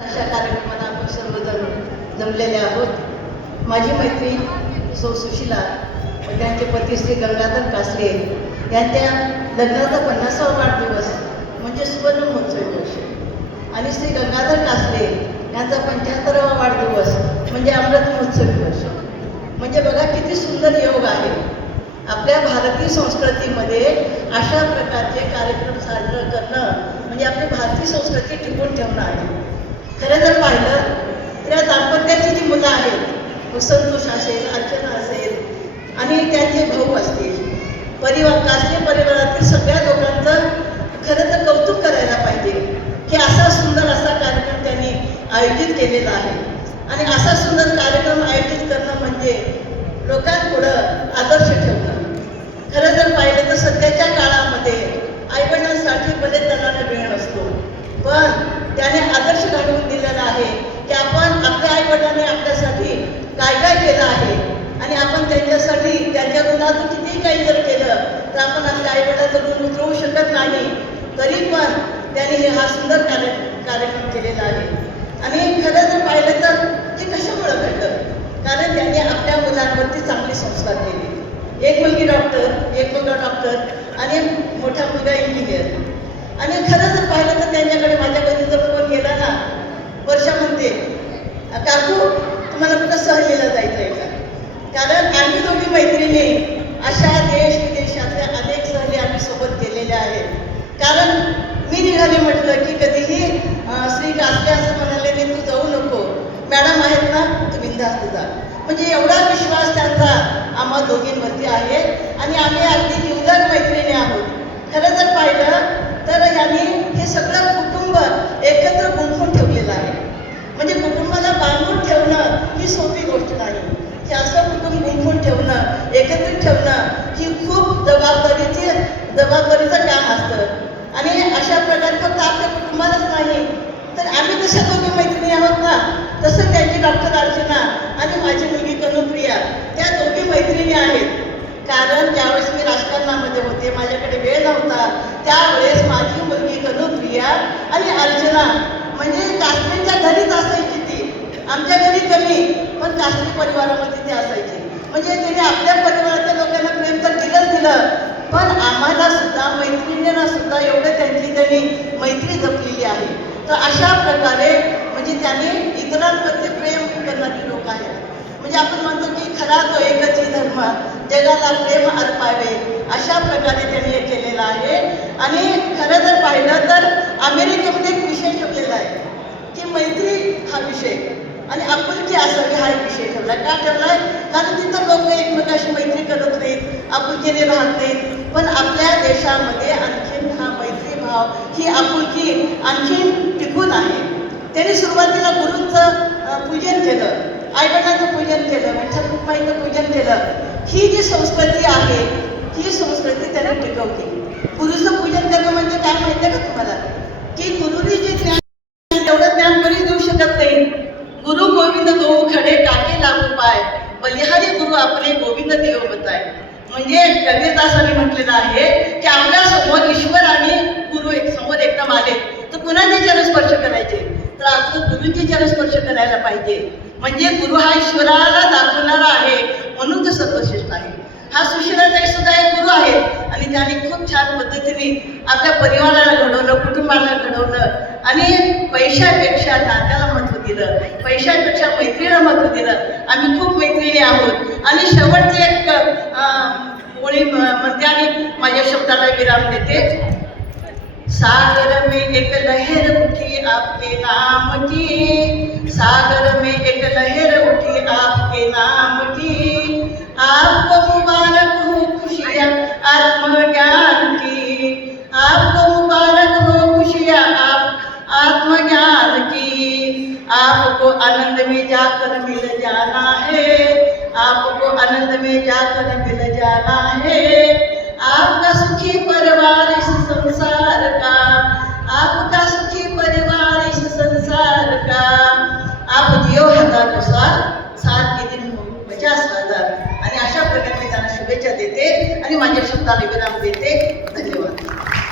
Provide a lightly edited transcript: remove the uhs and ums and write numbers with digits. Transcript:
अशा कार्यक्रमाला आपण सर्वजण जमलेले आहोत। माझी मैत्रीण सुशीला व त्यांचे पती श्री गंगाधर कासले यांच्या लग्नाचा 50वा वाढदिवस म्हणजे सुवर्ण महोत्सवी वर्ष आणि श्री गंगाधर कासले यांचा 75वा वाढदिवस म्हणजे अमृत महोत्सवी वर्ष। म्हणजे बघा किती सुंदर योग आहे। आपल्या भारतीय संस्कृतीमध्ये अशा प्रकारचे कार्यक्रम साजरे करणं म्हणजे आपली भारतीय संस्कृती टिकून ठेवणं आहे। खरं जर पाहिलं तर दाम्पत्याची जी मुलं आहेत, संतोष असेल, अर्चना असेल आणि त्यांचे भाऊ असतील, कासले परिवारातील सगळ्या लोकांचं खरं तर कौतुक करायला पाहिजे की असा सुंदर असा कार्यक्रम त्यांनी आयोजित केलेला आहे। आणि असा सुंदर कार्यक्रम आयोजित करणं म्हणजे लोकांपुढं आदर्श ठेवणं। खरं जर पाहिलं तर सध्याच्या काळामध्ये आईवडिलांसाठी भले त्यांना वेळ नसतो, पण त्याने आदर्श घडवून दिलेला आहे की आपण आपल्या आईवडिलांनी आपल्यासाठी काय काय केलं आहे आणि आपण त्यांच्यासाठी त्यांच्या गुणातून कितीही काही जर केलं तर आपण आपल्या आईवडिलांचं गुण उतरवू शकत नाही। तरी पण त्यांनी हा सुंदर कार्यक्रम केलेला आहे। आणि खरं जर पाहिलं तर ते कशामुळं घडलं, कारण त्यांनी आपल्या मुलांवरती चांगले संस्कार केले। एक मुलगी डॉक्टर, एक मुलगा डॉक्टर आणि मोठा मुलगा इंजिनियर। आणि खरं जर पाहिलं तर त्यांच्याकडे माझ्या घरी जर फोन गेला ना, वर्षा म्हणते काकू तुम्हाला कुठं सहलीला जायचं आहे का? कारण आम्ही दोघी मैत्रिणी अशा देश विदेशातल्या अनेक सहली आम्ही सोबत केलेल्या आहेत। कारण मी निघाले म्हटलं की कधीही श्री कासले असं म्हणाले नाही तू जाऊ नको, मॅडम आहेत ना तू बिनधास्त जा। म्हणजे एवढा विश्वास त्यांचा आम्हा दोघींवरती आहे आणि आम्ही अगदी जिवलग मैत्रिणी आहोत। खरं जर पाहिलं तर यांनी हे सगळं कुटुंब एकत्र गुंफून ठेवलेलं आहे। म्हणजे कुटुंबाला बांधून ठेवणं ही सोपी गोष्ट नाही। हे असं कुटुंब गुंफून ठेवणं, एकत्रित ठेवणं ही खूप जबाबदारीचं काम असतं। आणि अशा प्रकारे फक्त आपल्या कुटुंबालाच नाही तर आम्ही जशा दोघी मैत्रिणी आहोत ना, तसं त्यांची डॉक्टर अर्चना आणि माझी मुलगी कनुप्रिया त्या दोघी मैत्रिणी आहेत। कारण ज्यावेळेस मी राजकारणामध्ये होते, माझ्याकडे वेळ नव्हता, त्यावेळेस माझी मुलगी कनुप्रिया आणि अर्चना म्हणजे कासलेंच्या घरीच असायची। ती आमच्या घरी कमी पण कासले परिवारामध्ये ती असायची। म्हणजे तिने आपल्या परिवाराच्या लोकांना प्रेम तर दिलं, पण आम्हाला सुद्धा मैत्रिणींना सुद्धा एवढं त्यांनी मैत्री जपलेली आहे। तर अशा प्रकारे म्हणजे त्यांनी इतरांवरती प्रेम करणारी लोक आहेत। म्हणजे आपण म्हणतो की खरा तो एकच धर्म जगाला प्रेम अर्पावे, अशा प्रकारे त्यांनी हे केलेलं आहे। आणि खरं जर पाहिलं तर अमेरिकेमध्ये एक विषय ठेवलेला आहे की मैत्री हा विषय आणि आपुलकी असावी हा विषय ठेवला। का ठेवलाय? कारण तिथं लोक एकमेकाशी मैत्री करत नाहीत, आपुलकीने राहत नाहीत। पण आपल्या देशामध्ये आणखीन हा मैत्री भाव ही आपुलकी आणखीन टिकून आहे। त्यांनी सुरुवातीला गुरूंचं पूजन केलं, आईवडिलांचं पूजन केलं, विठ्ठल रुक्माईचं पूजन केलं। ही जी संस्कृती आहे ही संस्कृती त्यांनी टिकवली। गुरुचं पूजन करणं म्हणजे काय माहिती आहे का तुम्हाला? की गुरुनी जे ज्ञान एवढं ज्ञान कोणी देऊ शकत नाही। गुरु गोविंद गो खडे टाके लागू पाय, बलिहारी गुरु आपले गोविंद देव बताय। म्हणजे कबीरदासांनी म्हटलेलं आहे की आपल्या समोर ईश्वर आणि गुरु समोर एकदम आले तर कुणाचे चरण स्पर्श करायचे? तर आपण गुरुचे चरण स्पर्श करायला पाहिजे। म्हणजे गुरु हा ईश्वराला दाखवणारा आहे म्हणून तो सर्वश्रेष्ठ आहे। हा सुशीलाताई सुद्धा एक गुरु आहेत आणि त्यांनी खूप छान पद्धतीने आपल्या परिवाराला घडवलं, कुटुंबाला घडवलं आणि पैशापेक्षा नात्याला महत्त्व दिलं, पैशापेक्षा मैत्रीला महत्त्व दिलं। आम्ही खूप मैत्रिणी आहोत। आणि शेवटची एक ओळी म्हणते आणि माझ्या शब्दाला विराम देते। सागर में एक लहर उठी आपके नाम की, सागर में एक लहर उठी आपके नाम की, आपको मुबारक हो खुशियाँ आत्मज्ञान की, आपको मुबारक हो खुशियाँ आत्मज्ञान की, आपको आनंद में जाकर मिल जाना है, आपको आनंद में जाकर मिल जाना है। आपका सुखी परिवार इस संसार का, आपका सुखी परिवार इस संसार का, आप जियो हातानुसार 7 के दिन 50,000। आणि अशा प्रकारे मी त्यांना शुभेच्छा देते आणि माझ्या शब्दाला विराम देते। धन्यवाद।